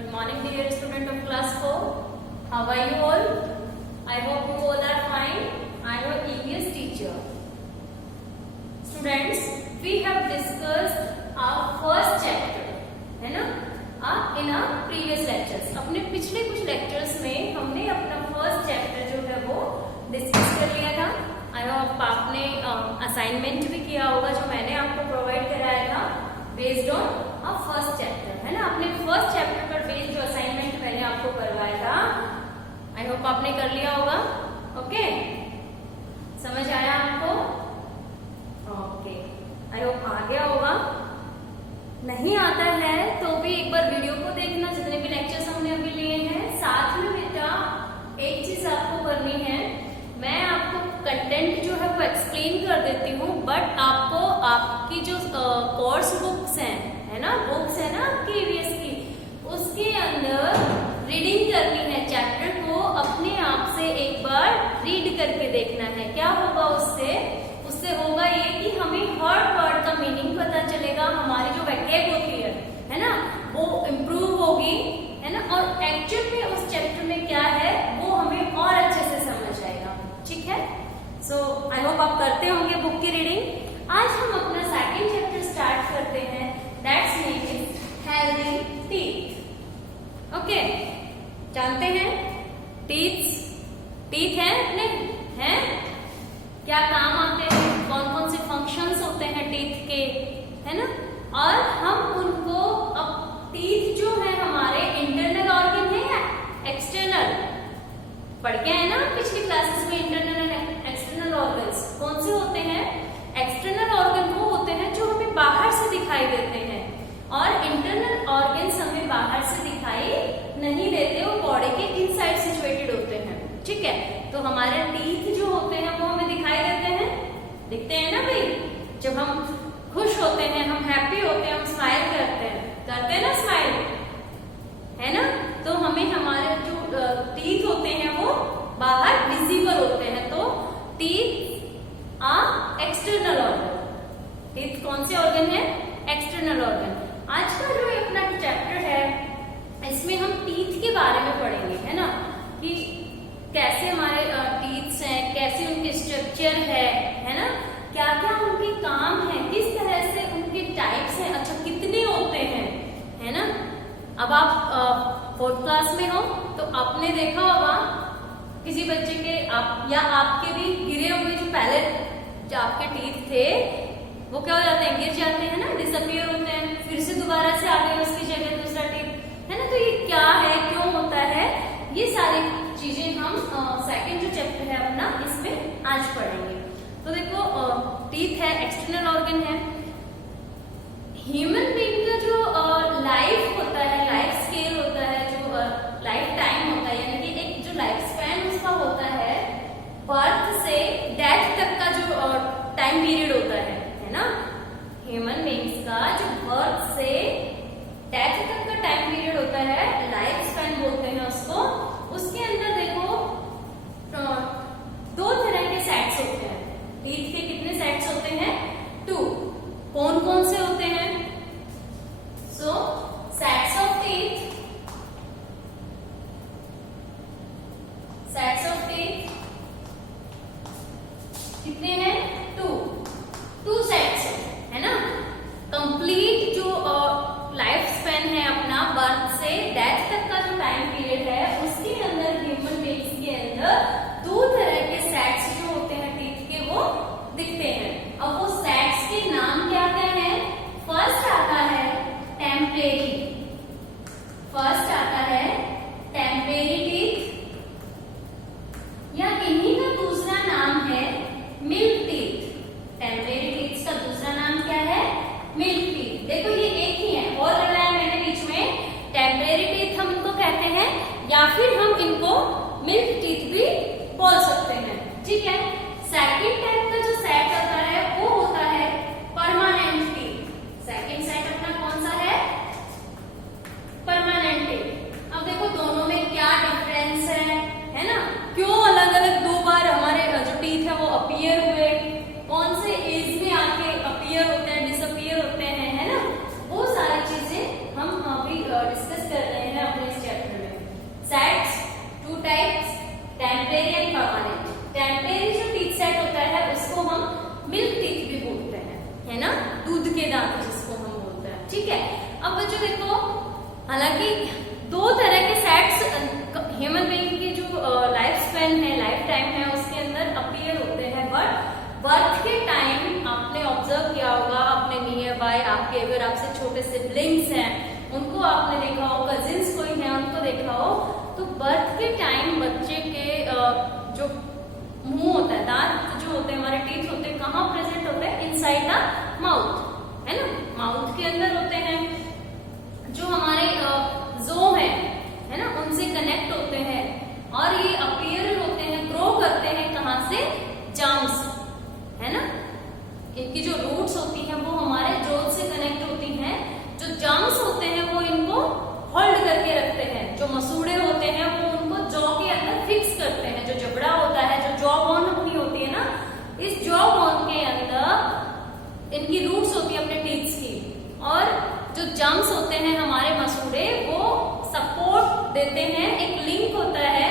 Good morning, dear student of class 4. How are you all? I hope you all are fine. I am your English teacher. Students, we have discussed our first chapter, है ना? In our previous lectures. अपने पिछले कुछ lectures में हमने अपना first chapter जो है वो discuss कर लिया था. I hope आपने assignment भी किया होगा जो मैंने आपको provide कराया था based on our first chapter, है ना? अपने first chapter पर based जो assignment मैंने आपको करवाया था, I hope आपने कर लिया होगा. ओके, समझ आया आपको? ओके, आई होप आ गया होगा. नहीं आता है तो भी एक बार वीडियो को देखना, जितने भी लेक्चर्स हमने अभी लिए हैं. साथ में बेटा एक चीज आपको करनी है, मैं आपको कंटेंट जो है वो एक्सप्लेन कर देती हूँ, बट आपको आपकी जो कोर्स बुक्स हैं, है ना, बुक्स है ना आपकी ईवीएस की, उसके अंदर रीडिंग करनी है. चैप्टर को अपने आप से एक बार रीड करके देखना है. क्या होगा उससे होगा ये कि हमें हर वर्ड का मीनिंग पता चलेगा, हमारी जो वैकेब होती है ना, वो इम्प्रूव होगी, है ना, और एक्चुअल में उस चैप्टर में क्या है वो हमें और अच्छे से समझ आएगा. ठीक है, सो आई होप आप करते होंगे बुक की रीडिंग. आज हम अपना सेकंड चैप्टर स्टार्ट करते हैं. That's name is healthy teeth. Okay, जानते हैं टीथ है अपने, हैं क्या काम आते हैं, कौन कौन से फंक्शंस होते हैं टीथ के, है ना, और हम उनको, अब टीथ जो है हमारे इंटरनल ऑर्गन है या एक्सटर्नल, पढ़ के है ना पिछली क्लासेस में. इंटरनल एंड एक्सटर्नल ऑर्गन्स कौन से होते हैं? एक्सटर्नल ऑर्गन वो होते हैं जो हमें बाहर से दिखाई देते हैं, और इंटरनल ऑर्गन्स हमें बाहर से दिखाई नहीं देते, वो बॉडी के इनसाइड सिचुएटेड होते हैं. ठीक है, तो हमारे टीथ जो होते हैं वो हमें दिखाई देते हैं, दिखते हैं ना भाई. जब हम खुश होते हैं, हम हैप्पी होते हैं, हम स्माइल करते हैं ना स्माइल, है ना, तो हमें हमारे जो टीथ होते हैं वो बाहर विजिबल होते हैं. तो teeth are external organ. Teeth कौन से ऑर्गन है? External organ. आज का जो अपना चैप्टर है इसमें हम टीथ के बारे में पढ़ेंगे, है ना, कि कैसे हमारे टीथ्स हैं, कैसे उनके स्ट्रक्चर है ना, क्या क्या उनके काम है, किस तरह से उनके टाइप्स हैं, अच्छा कितने होते हैं, है ना. अब आप फोर्थ क्लास में हो तो आपने देखा होगा किसी बच्चे के या आपके भी गिरे हुए जो पहले जो आपके टीथ थे वो क्या हो जाते हैं, गिर जाते हैं ना, डिसअपियर होते हैं, फिर से दोबारा से आ गए उसकी जगह दूसरा टीथ, है ना. तो ये क्या है, क्यों होता है, ये सारी चीजें हम सेकंड जो चैप्टर है अपना इसमें आज पढ़ेंगे. तो देखो टीथ है, एक्सटर्नल ऑर्गन है. ह्यूमन बीइंग का जो लाइफ होता है, लाइफ स्केल होता है, जो लाइफ टाइम होता है, यानी कि एक जो लाइफ स्पैन उसका होता है, बर्थ से डेथ तक का जो टाइम पीरियड होता है ना, ह्यूमन बीइंग्स का जो बर्थ से डेथ तक का टाइम पीरियड होता है, लाइफ स्पैन बोलते हैं उसको. उसके अंदर देखो दो तरह के सेट्स होते हैं. टीथ के कितने सेट्स होते हैं? 2. कौन कौन से होते हैं? सो सेट्स ऑफ टीथ, कितने हैं? 2 सेट्स है ना. कंप्लीट जो लाइफ स्पैन है अपना, बर्थ से डेथ तक का जो टाइम पीरियड है, उसके अंदर ह्यूमन बीइंग्स के अंदर 2 तरह के सेट्स जो होते हैं टीथ के वो दिखते हैं. अब वो सेट्स के नाम क्या क्या है? फर्स्ट आता है टेम्परेरी. फर्स्ट आता है टेम्परेरी टीथ, या इन्हीं का दूसरा नाम है मिल्क टीथ. टेम्परेरी टीथ का दूसरा नाम क्या है? Milk teeth. देखो ये एक ही है, और लगाया मैंने बीच में. टेम्परेरी टीथ हम इनको कहते हैं, या फिर हम इनको मिल्क टीथ भी बोल सकते हैं. ठीक है. सेकंड टाइप का जो सेट आता है वो होता है परमानेंट टीथ. सेकंड सेट अपना कौन सा है? Permanent teeth. अब देखो दोनों में क्या डिफरेंस है ना, क्यों अलग अलग 2 बार हमारे जो टीथ है वो अपीयर हुए, कौन से एज में आके अपीयर होते हैं, डिसअपीयर होते हैं, है ना. वो सारी चीजें हम अभी डिस्कस कर रहे हैं के दांत जिसको हम बोलते हैं, ठीक है। अब बच्चों देखो, हालांकि दो तरह के सेट्स ह्यूमन बीइंग की जो लाइफ स्पैन है, लाइफ टाइम है, उसके अंदर अपीयर होते हैं, बट बर्थ के टाइम आपने ऑब्जर्व किया होगा अपने नियर बाय, आपके अगर आपसे छोटे सिबलिंग्स हैं उनको आपने देखा हो, कजिन्स कोई है उनको देखा हो, तो बर्थ के टाइम बच्चे के जो मुंह होता है, दांत जो होते हैं, हमारे टीथ होते हैं, कहाँ प्रेजेंट होते हैं? इनसाइड द माउथ, है ना, माउथ के अंदर होते हैं। जो हमारे जो है ना, उनसे कनेक्ट होते हैं और ये अपीयर होते हैं, ग्रो करते हैं कहाँ से? जर्म्स, है ना। इनकी जो रूट्स होती हैं वो हमारे जॉ से कनेक्ट होती हैं। जो जर्म्स होते हैं वो इनको होल्ड करके रखते हैं, जो मसूड़े होते हैं वो उनको जॉ के अंदर फिक्स करते हैं। जो जबड़ा होता है, जो जॉ बोन अपनी होती है ना, इस जॉ बोन के अंदर इनकी रूट्स होती है अपने टीथ्स की, और जो जर्म्स होते हैं हमारे मसूड़े वो सपोर्ट देते हैं, एक लिंक होता है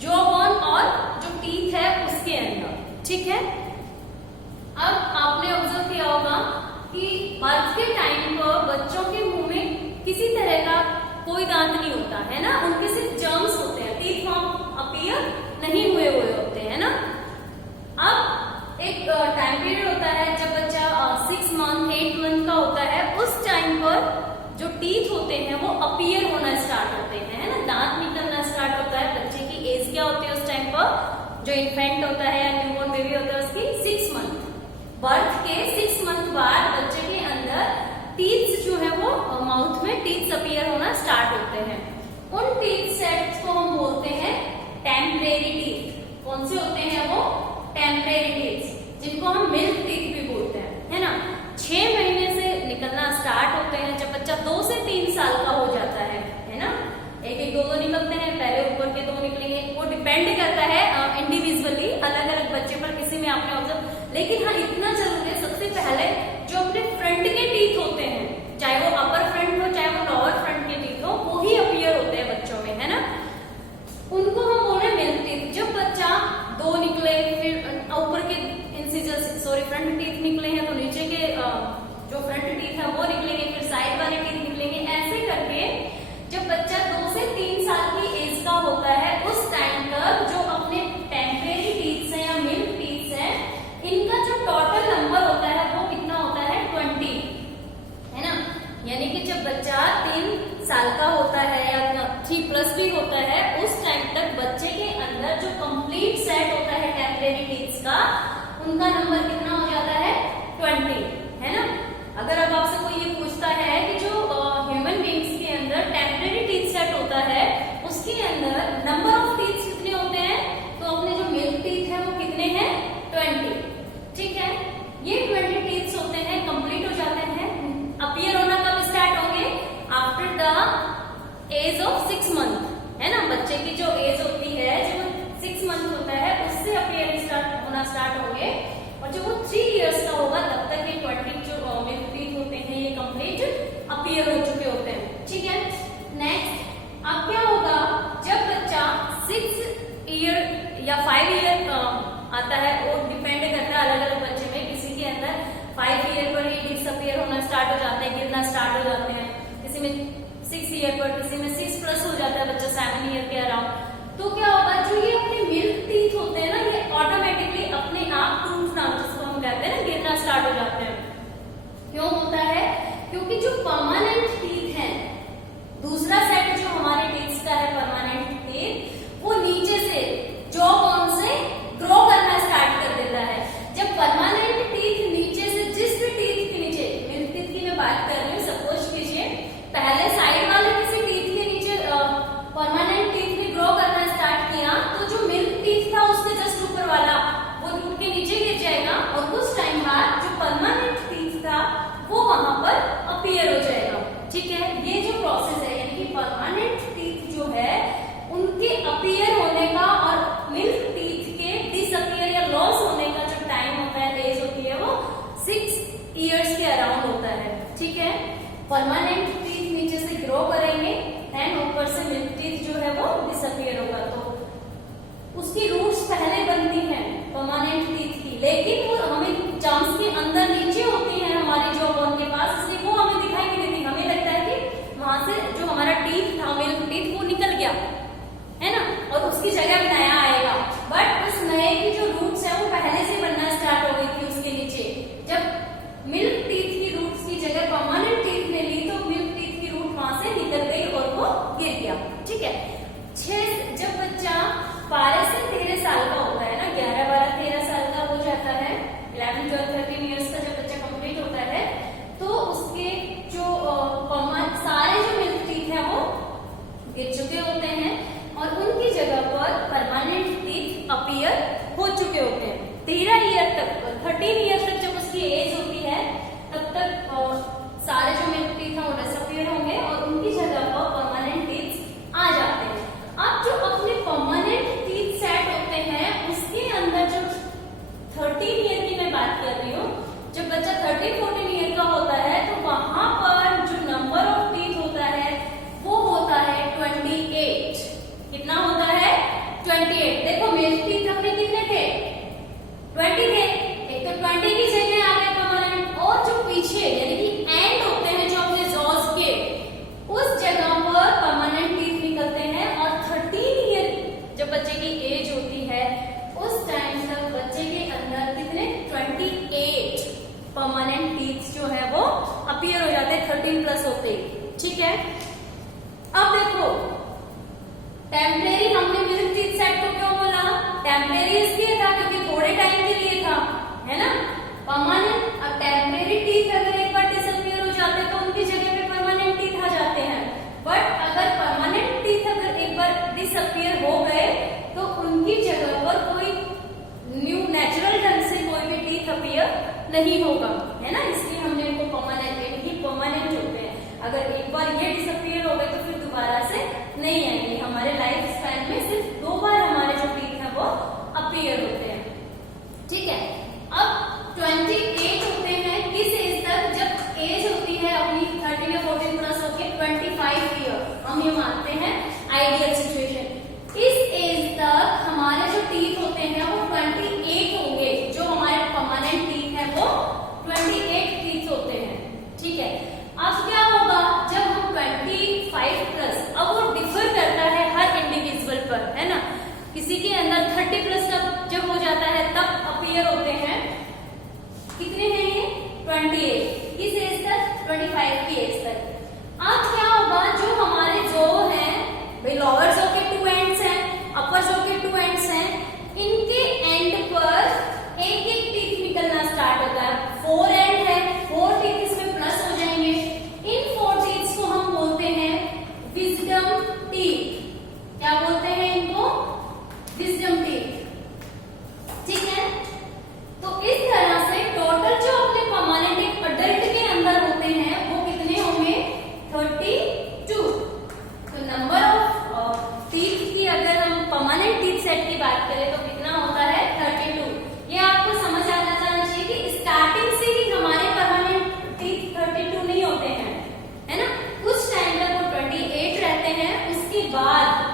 जॉ बोन और जो टीथ है उसके अंदर, ठीक है। अब आपने ऑब्जर्व किया होगा कि बर्थ के टाइम पर बच्चों के मुंह में किसी तरह का कोई दांत नहीं होता है ना, उनके सिर्फ जर्म्स होते हैं, टीथ फॉर्म अपीयर नहीं हुए होते हैं ना। अब एक टाइम पीरियड होता है जब बच्चा 6 मंथ 8 मंथ का होता है, उस टाइम पर जो टीथ होते हैं वो अपीयर होना स्टार्ट होते हैं, है ना, दांत निकलना स्टार्ट होता है। बच्चे की एज क्या होती है उस टाइम पर? जो इन्फेंट होता है या न्यूबॉर्न बेबी होता है उसकी 6 मंथ। बर्थ के 6 मंथ बाद बच्चे के अंदर टीथ जो है वो माउथ में टीथ अपीयर होना स्टार्ट होते हैं। उन टीथ सेट्स को हम बोलते हैं टेम्परेरी टीथ। कौन से होते हैं वो? टेम्परेरी टीथ, जिनको हम मिल्क टीथ भी बोलते हैं, है ना। 6 महीने से निकलना स्टार्ट होते हैं, जब बच्चा 2 से 3 साल का हो जाता है ना। एक एक दो निकलते हैं, पहले ऊपर के 2 निकलेंगे, वो डिपेंड करता है इंडिविजुअली, अलग अलग बच्चे पर, किसी में आपने ऑब्जर्व। लेकिन हाँ, इतना जरूर है, सबसे पहले जो अपने फ्रंट के टीथ होते हैं, चाहे वो अपर फ्रंट हो चाहे वो लोअर फ्रंट के टीथ हो, वो ही अपीयर होते हैं बच्चों में, है ना। उनको हम बोल रहे हैं मिल्क टीथ। जब बच्चा 2 निकले, फिर ऊपर के फ्रंट टीथ निकले हैं तो नीचे के जो फ्रंट टीथ है वो निकलेंगे, फिर साइड वाले टीथ निकलेंगे। ऐसे करके जब बच्चा 2 से 3 साल की एज का होता है, उस टाइम तक जो अपने टेम्परेरी टीथ्स हैं या मिल्क टीथ्स हैं, इनका जो टोटल नंबर होता है वो कितना होता है? 20, है ना। यानी कि जब बच्चा 3 साल का होता है या 3+ भी होता है, उस टाइम तक बच्चे के अंदर जो कंप्लीट सेट होता है टेम्परेरी टीथ्स का, उनका नंबर कितना हो जाता है? 20, है ना। अगर अब आपसे कोई ये पूछता है कि जो ह्यूमन बीइंग्स के अंदर टेम्परेरी टीथ सेट होता है, उसके अंदर नंबर ऑफ टीथ कितने होते हैं, तो अपने जो मिल्क टीथ है वो कितने हैं? 20, ठीक है। ये 20 टीथ्स होते हैं, कंप्लीट हो जाते हैं। अपीयर होना कब स्टार्ट होंगे? After the age of 6 month, है ना। बच्चे की जो एज होती है, जब 6 मंथ होता है, उससे अपीयर होना स्टार्ट होंगे, और जब वो 3 इयर्स का होगा तब तक ये 20 जो मिल्क टीथ होते हैं ये कंप्लीट अपीयर हो चुके होते हैं, ठीक है। नेक्स्ट अब क्या होगा, जब बच्चा 6 ईयर या 5 ईयर आता है, वो डिपेंड करता है अलग अलग बच्चे में। किसी के अंदर 5 ईयर पर ही डिसअपीयर होना स्टार्ट हो जाते हैं, गिरना स्टार्ट हो जाते हैं। किसी में 6 ईयर पर, किसी में 6+ हो जाता है बच्चा 7 ईयर के अराउंड। तो क्या होगा, जो ये अपने मिल्क टीथ होते हैं ना, ये ऑटोमेटिकली अपने आप टूटना, जिसको हम कहते हैं ना, गिरना स्टार्ट हो जाते हैं। क्यों होता है? क्योंकि जो परमानेंट टीथ है, दूसरा सेट जो हमारे टीथ का है परमानेंट टीथ, वो नीचे से जॉ बोन से ग्रो करना स्टार्ट कर देता है। जब परमानेंट टीथ नीचे से, जिस भी टीथ के नीचे, मिल्क टीथ की मैं बात कर रही हूँ, सपोज कीजिए पहले साइड वाले किसी टीथ के नीचे परमानेंट टीथ ने ग्रो करना स्टार्ट किया, तो जो मिल्क टीथ था उसके जस्ट ऊपर वाला वो टूट के नीचे गिर जाएगा, और कुछ टाइम बाद जो परमानेंट टीथ था वो वहां पर अपीयर हो जाएगा, ठीक है। ये जो प्रोसेस है, यानी कि परमानेंट टीथ जो है उनके अपीयर होने का और मिल्क टीथ के डिसअपीयर या लॉस होने का जो टाइम होता है, एज होती है, वो 6 इयर्स के अराउंड होता है, ठीक है। परमानेंट टीथ नीचे से ग्रो करेंगे एंड ऊपर से मिल्क टीथ जो है वो डिसअपीयर होगा। तो उसकी रूट्स पहले बनती हैं परमानेंट टीथ की, लेकिन वो हमें जर्म्स के अंदर नीचे होती है हमारी जो साल का होता है ना, 11, 12, 13 साल का हो जाता है, 11, 12, 13 ईयर्स का जब बच्चा कंप्लीट होता है तो उसके जो सारे जो मिल्क टीथ है वो गिर चुके होते हैं और उनकी जगह पर परमानेंट टीथ अपीयर हो चुके होते हैं। 13 ईयर तक, 13 ईयर तक जब उसकी एज होती है तब तक सारे जो मिल्क टीथ है वो डिसअपीयर होंगे और उनकी जगह पर परमानेंट टीथ आ जाते हैं। अब जो अपने परमानेंट टीथ सेट होते हैं उसके अंदर जो 13 ईयर की मैं बात कर रही हूँ, जब बच्चा 13-14 ईयर का होता है तो वहां पर जो नंबर ऑफ टीथ होता है वो होता है 28। कितना होता है? 28। देखो मिल्क टीथ अपने कितने थे? 20 थे। एक तो 20 की जगह आ गए परमानेंट, और जो पीछे यानी कि एंड होते हैं जो अपने जॉस के, उस जगह पर परमानेंट टीथ निकलते हैं। और 13 ईयर जब बच्चे की एज होती है उस टाइम तक बच्चे के अंदर कितने? 28 परमानेंट टीथ जो है वो अपीयर हो जाते हैं 13 प्लस होते ही। ठीक है, अब देखो टेम्परेरी, हमने मिल्क टीथ सेट को क्यों बोला? टेम्परेरी इसलिए था क्योंकि थोड़े टाइम के लिए था, है ना। परमानेंट, अब टेम्परेरी टीथ अगर एक बार डिसअपीयर हो जाते हैं तो उनकी जगह पे परमानेंट टीथ आ जाते हैं। बट अगर परमानेंट टीथ अगर एक बार डिसअपीयर हो गए तो उनकी जगह पर कोई न्यू नेचुरल ढंग से कोई भी टीथ अपीयर नहीं होगा, है ना। इसलिए हमने इनको परमानेंट होते हैं। अगर एक बार ये डिसअपीयर हो गए तो फिर दोबारा से नहीं आएंगे। हमारे लाइफ स्पैन में सिर्फ 2 बार हमारे जो टीथ है वो अपीयर होते हैं। ठीक है, अब 28 होते हैं किस एज तक? जब एज होती है अपनी 13 या 14 प्लस होके 25 ईयर, हम ये मानते हैं आइडियल सिचुएशन। इस एज तक हमारे जो टीथ होते हैं वो 28 होंगे, जो हमारे परमानेंट टीथ है वो 28 टीथ होते हैं। ठीक है, अब क्या होगा जब हम 25 प्लस, अब वो डिफर करता है हर इंडिविजुअल पर, है ना। किसी के अंदर 30 प्लस जब हो जाता है तब अपीयर होते हैं। कितने हैं ये? 28। किस एज तक? 25 की एज तक। अब क्या होगा, जो हमारे जो हैं लोअर जो के 2 एंड्स हैं, अपर जो के 2 एंड्स हैं, इनके एंड पर एक एक टीथ निकलना स्टार्ट होता है। 4 एंड है, 4 टीथ इसमें प्लस हो जाएंगे। इन 4 टीथ्स को हम बोलते हैं विजडम टीथ। क्या बोलते हैं इनको? Wisdom teeth. ठीक है, तो इस तरह से टोटल जो अपने परमानेंट एक अडल्ट के अंदर होते हैं वो कितने होंगे? 32। तो नंबर ऑफ टीथ की अगर हम परमानेंट टीथ सेट की बात करें तो कितना होता है? 32। ये आपको समझ आ जाना चाहिए कि स्टार्टिंग से ही हमारे परमानेंट टीथ 32 नहीं होते हैं, है ना। कुछ टाइम तक वो 28 रहते हैं, उसके बाद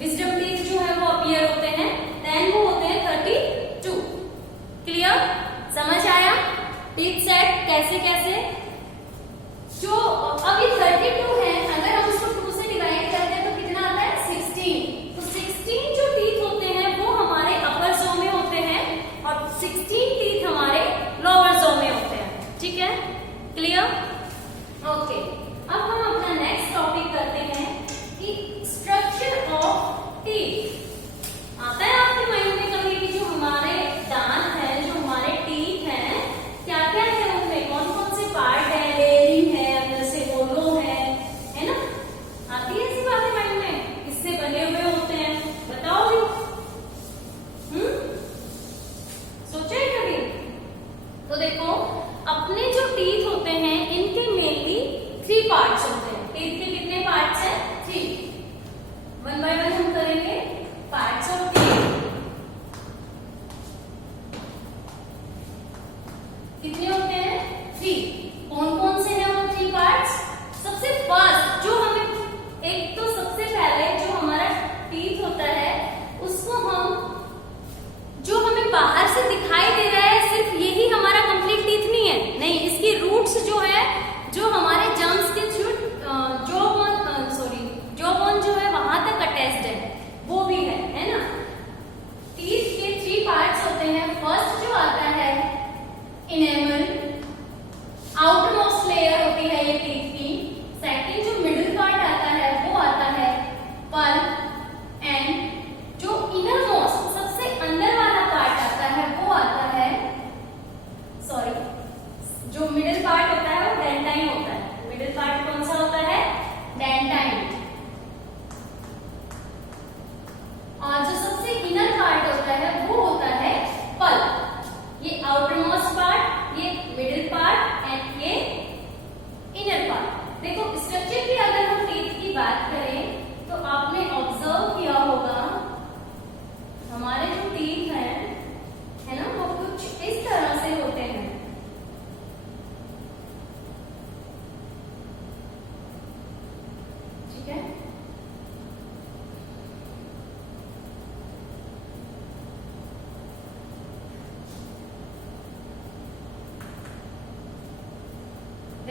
विजडम टीथ जो है वो अपीयर होते हैं, देन वो होते हैं 32। क्लियर? समझ आया टीथ सेट कैसे कैसे? जो अभी 32 है, अगर हम उसको 2 से डिवाइड करते हैं तो कितना आता है? 16। तो 16 जो टीथ होते हैं वो हमारे अपर जो में होते हैं और 16 टीथ हमारे लोअर जो में होते हैं। ठीक है, क्लियर? ओके, अब हम अपना नेक्स्ट टॉपिक करते हैं कि स्ट्रक्चर ऑफ टीथ। आता है आपके माइंड में कभी भी जो हमारे दांत हैं, जो हमारे टीथ हैं, क्या क्या है उनमें? कौन कौन से पार्ट है? लेयरिंग है, अंदर से होलो है,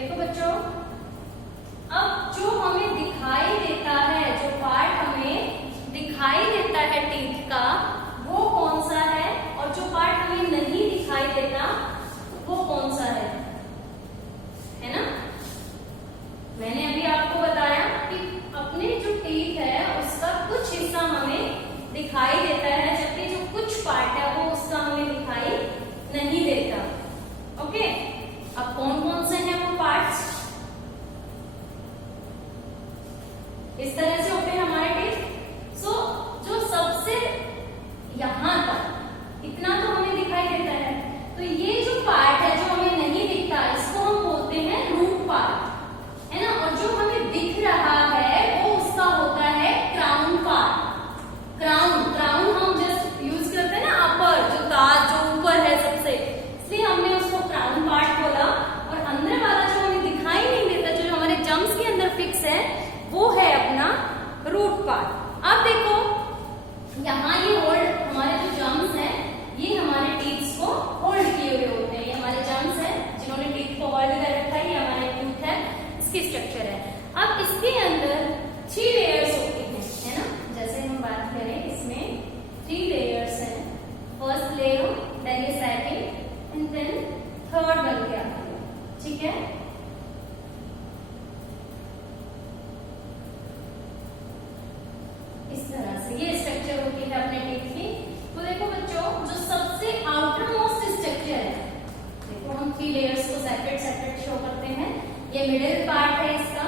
देखो बच्चों, अब जो हमें दिखाई देता है, जो पार्ट हमें दिखाई देता है टीथ का, वो कौन सा है, और जो पार्ट हमें नहीं दिखाई देता वो कौन सा है ना? मैंने अभी आपको बताया कि अपने जो टीथ है उसका कुछ हिस्सा हमें दिखाई देता है, जबकि जो कुछ पार्ट है वो उसका हमें दिखाई नहीं देता। ओके, अब कौन कौन से हैं वो पार्ट्स? इस तरह से होते हैं हमारे टीथ। सो जो सबसे यहां तक इतना तो हमें दिखाई देता है, तो ये जो पार्ट है जो हमें नहीं दिखता इसको हम बोलते हैं रूट पार्ट, है ना? और जो हमें दिख रहा है वो उसका होता है क्राउन पार्ट। क्राउन हम जस्ट यूज करते हैं ना, अपर जो ताज जो ऊपर है सबसे, इसलिए हमने उसको क्राउन पार्ट बोला। और अंदर वाला जो हमें दिखाई नहीं देता, जो हमारे जम्स के अंदर फिक्स है, वो है अपना रूट पार्ट। अब देखो यहाँ ये होल्ड, हमारे जो जम्स हैं ये हमारे टीथ्स को होल्ड किए हुए होते हैं। ये हमारे जम्स हैं जिन्होंने टीथ को होल्ड कर रखा है, ये हमारे टूथ है, इसकी स्ट्रक्चर है। अब इसके अंदर 3 लेयर्स होती हैं, है ना? जैसे हम बात करें इसमें 3 लेयर्स हैं। फर्स्ट लेयर, देन ये सेकंड एंड देन थर्ड बन के आती है, ठीक है? इस तरह से ये स्ट्रक्चर होती है अपने टीथ की। तो देखो बच्चों, जो सबसे आउटर मोस्ट स्ट्रक्चर है, देखो हम 3 लेयर्स को सेपरेट शो करते हैं। ये मिडिल पार्ट है इसका,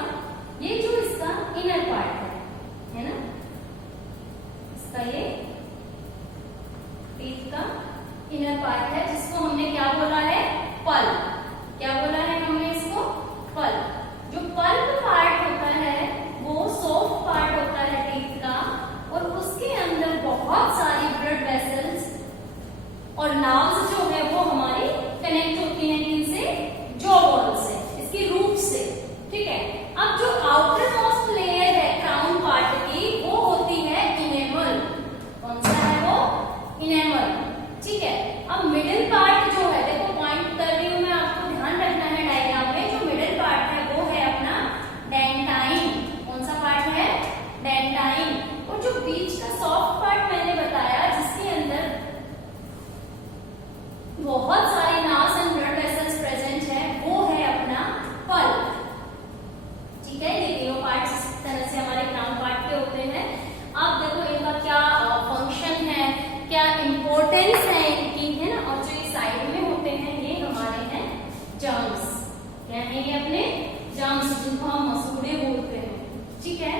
ये जो इसका इनर पार्ट है ना? इसका ये टीथ का इनर पार्ट है, जिसको हमने क्या बोला है? पल्प। क्या बोला है हमने इसको? पल्प। जो पल्प पार्ट होता है वो सॉफ्ट पार्ट होता है टीथ का, और उसके अंदर बहुत सारी ब्लड वेसल्स और नर्व्स जो है वो हमारी कनेक्ट होती हैं इनसे, जॉ बोन से, इसकी रूट से, ठीक है? अब जो आउटर मोस्ट लेयर है क्राउन पार्ट की, वो होती है इनेमल। कौन सा है वो? इनेमल, ठीक है? अब मिडिल पार्ट जो है, देखो पॉइंट कर रही हूं मैं, आपको ध्यान रखना है डायग्राम में, जो मिडिल पार्ट है वो है अपना डेंटाइन। कौन सा पार्ट है? डेंटाइन। और जो बीच का सॉफ्ट पार्ट मैंने बताया, जिसके अंदर बहुत सारे nerves and blood vessels present है, वो है अपना पल्प, ठीक है? ये तीनों पार्ट्स इस तरह से हमारे क्राउन पार्ट के होते हैं। अब देखो इनका क्या फंक्शन है, क्या इंपॉर्टेंस है इनकी, है ना? और जो ये साइड में होते हैं ये हमारे हैं जम्स। क्या है ये? अपने जम्स, जिनको हम मसूड़े बोलते हैं, ठीक है?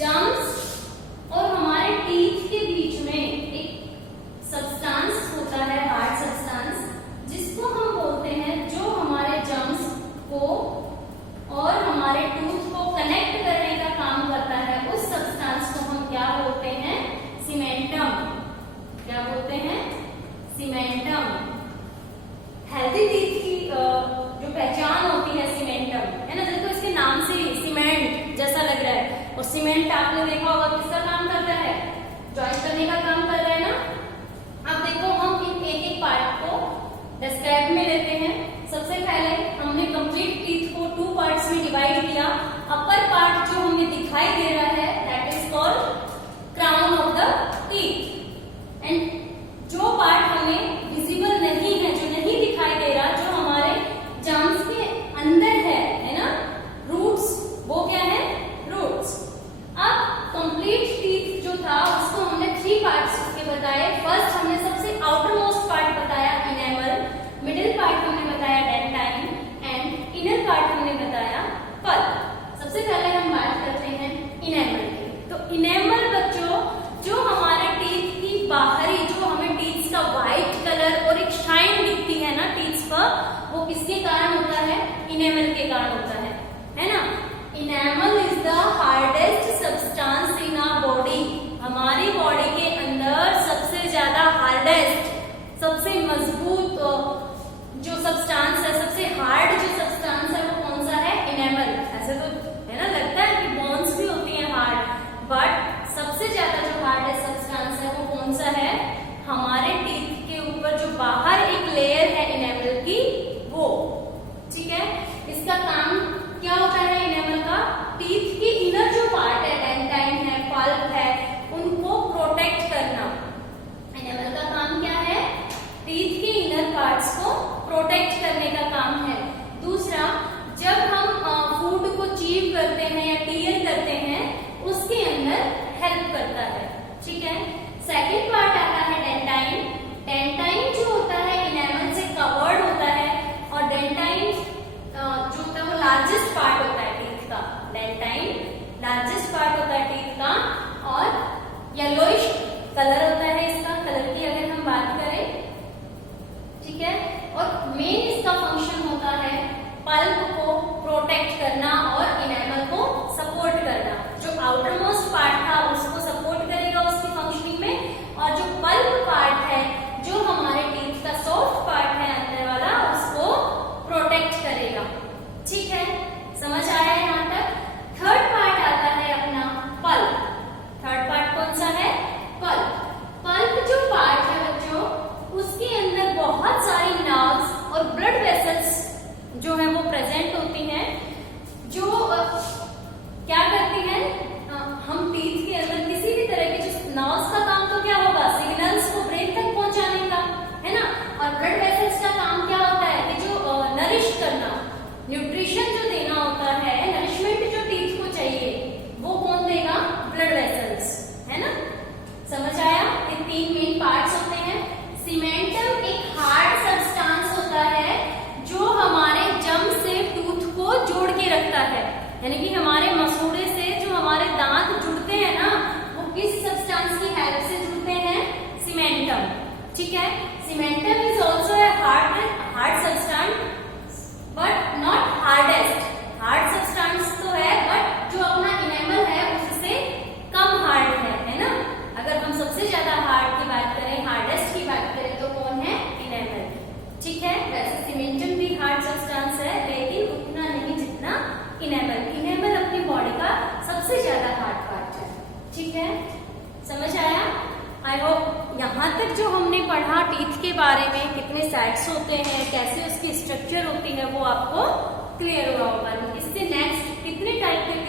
जम्स और हमारे टीथ के बीच में एक सब्सटेंस होता है, हार्ड सब्सटेंस, जिसको हम बोलते हैं, जो हमारे जम्स को और हमारे टूथ को कनेक्ट करने का काम करता है। उस सब्सटेंस को हम क्या बोलते हैं? सीमेंटम। क्या बोलते हैं? सीमेंटम। हेल्दी टीथ की जो पहचान होती है सीमेंटम, है ना? देखो इसके नाम से ही सीमेंट जैसा लग रहा है, और सीमेंट आपने देखा होगा किसका काम करता है? ज्वाइन करने का काम कर रहा है ना? अब देखो हम इन एक पार्ट को डिस्क्राइब में लेते हैं। सबसे पहले हमने कंप्लीट टीथ को 2 पार्ट्स में डिवाइड किया। अपर पार्ट जो हमें दिखाई दे रहा है, that is called crown of the teeth, and जो पार्ट हमें विजिबल नहीं है, जो नहीं दिखाई दे रहा, जो हमारे जम्स के अंदर है ना? रूट्स, वो क्या है? रूट्स। अब कंप्लीट टीथ जो था उसको हमने 3 पार्ट्स उसके बताए। फर्स्ट हमने सबसे आउटर मोस्ट पार्ट बताया इनेमल, मिडिल पार्ट हमने बताया डेंटाइन, एंड इनर पार्ट हमने बताया पल्प। सबसे पहले हम बात करते हैं इनेमल की। तो इनेमल बच्चों, जो हमारे टीथ की बाहरी, जो हमें टीथ का व्हाइट कलर और एक शाइन दिखती है ना टीथ पर, वो किसके कारण होता है? इनेमल के कारण होता है ना? Enamel is the hardest substance in our body. हमारी बॉडी के अंदर सबसे ज्यादा हार्डेस्ट, सबसे मजबूत जो सब्सटेंस है, सबसे हार्ड जो सब्सटेंस है, वो कौन सा है? इनेमल। ऐसे तो है ना, लगता है कि बोन्स भी होती हैं हार्ड, बट सबसे ज्यादा जो हार्डेस्ट सब्सटेंस है वो कौन सा है? हमारे टीथ के ऊपर जो बाहर एक लेयर है इनेमल की, वो, ठीक करते हैं उसके अंदर हेल्प करता है। ठीक है, सेकंड पार्ट आता है डेंटाइन। डेंटाइन जो होता है इनेमल से कवर्ड होता है, और डेंटाइन जो होता है वो लार्जेस्ट पार्ट होता है टीथ का। डेंटाइन लार्जेस्ट पार्ट होता है टीथ का, और येलोइश कलर होता है इसका। कलर की अगर हम बात करें, ठीक है, और मेन इसका फंक्शन होता है पल्प को प्रोटेक्ट करना और इनेमल को सपोर्ट करना। जो आउटर मोस्ट पार्ट था उसको सपोर्ट करेगा उसकी फंक्शनिंग में, और जो पल्प पार्ट है, जो हमारे टीथ का सॉफ्ट पार्ट है अंदर वाला, उसको प्रोटेक्ट करेगा। ठीक है, समझ आया यहाँ तक। थर्ड पार्ट आता है अपना पल्प। थर्ड पार्ट कौन सा है? पल्प। पल्प जो पार्ट है बच्चों, उसके अंदर बहुत सारी नर्व्स और ब्लड वेसल्स जो है वो प्रेजेंट होती हैं, जो क्या करती हैं, हम टीथ के अंदर किसी भी तरह के जो नर्व्स का काम तो क्या होगा, सिग्नल्स को ब्रेन तक पहुंचाने का, है ना, और ब्लड वेसल्स का काम क्या होता है कि जो नरिश करना, न्यूट्रिशन जो देना होता है, नरिशमेंट जो टीथ को चाहिए वो कौन देगा? ब्लड वेसल्स, है ना। समझ आया? ये तीन मेन पार्ट्स होते हैं। सीमेंटम एक हार्ड सब्सटेंस होता है जो हमारे जम से टूथ को जोड़ के रखता है, यानी कि हमारे मसूड़े से जो हमारे दांत जुड़ते हैं ना, वो किस सब्सटेंस की हेल्प से जुड़ते हैं? सीमेंटम। ठीक है, cementum is also a hard substance but not hardest. Hard substance तो है बट जो अपना इनेमल है उससे कम हार्ड है ना। अगर हम सबसे ज्यादा हार्ड की बात करें, हार्डेस्ट की बात करें, तो कौन है? इनेमल। ठीक है, वैसे सीमेंटम भी हार्ड सब्सटेंस है लेकिन उतना नहीं जितना इनेमल। इनेमल अपनी बॉडी का सबसे ज्यादा हार्ड पार्ट है। ठीक है, समझ आया? आई होप यहाँ तक जो हमने पढ़ा टीथ के बारे में, कितने सेट्स होते हैं, कैसे उसकी स्ट्रक्चर होती है, वो आपको क्लियर हुआ होगा। इससे नेक्स्ट कितने टाइप के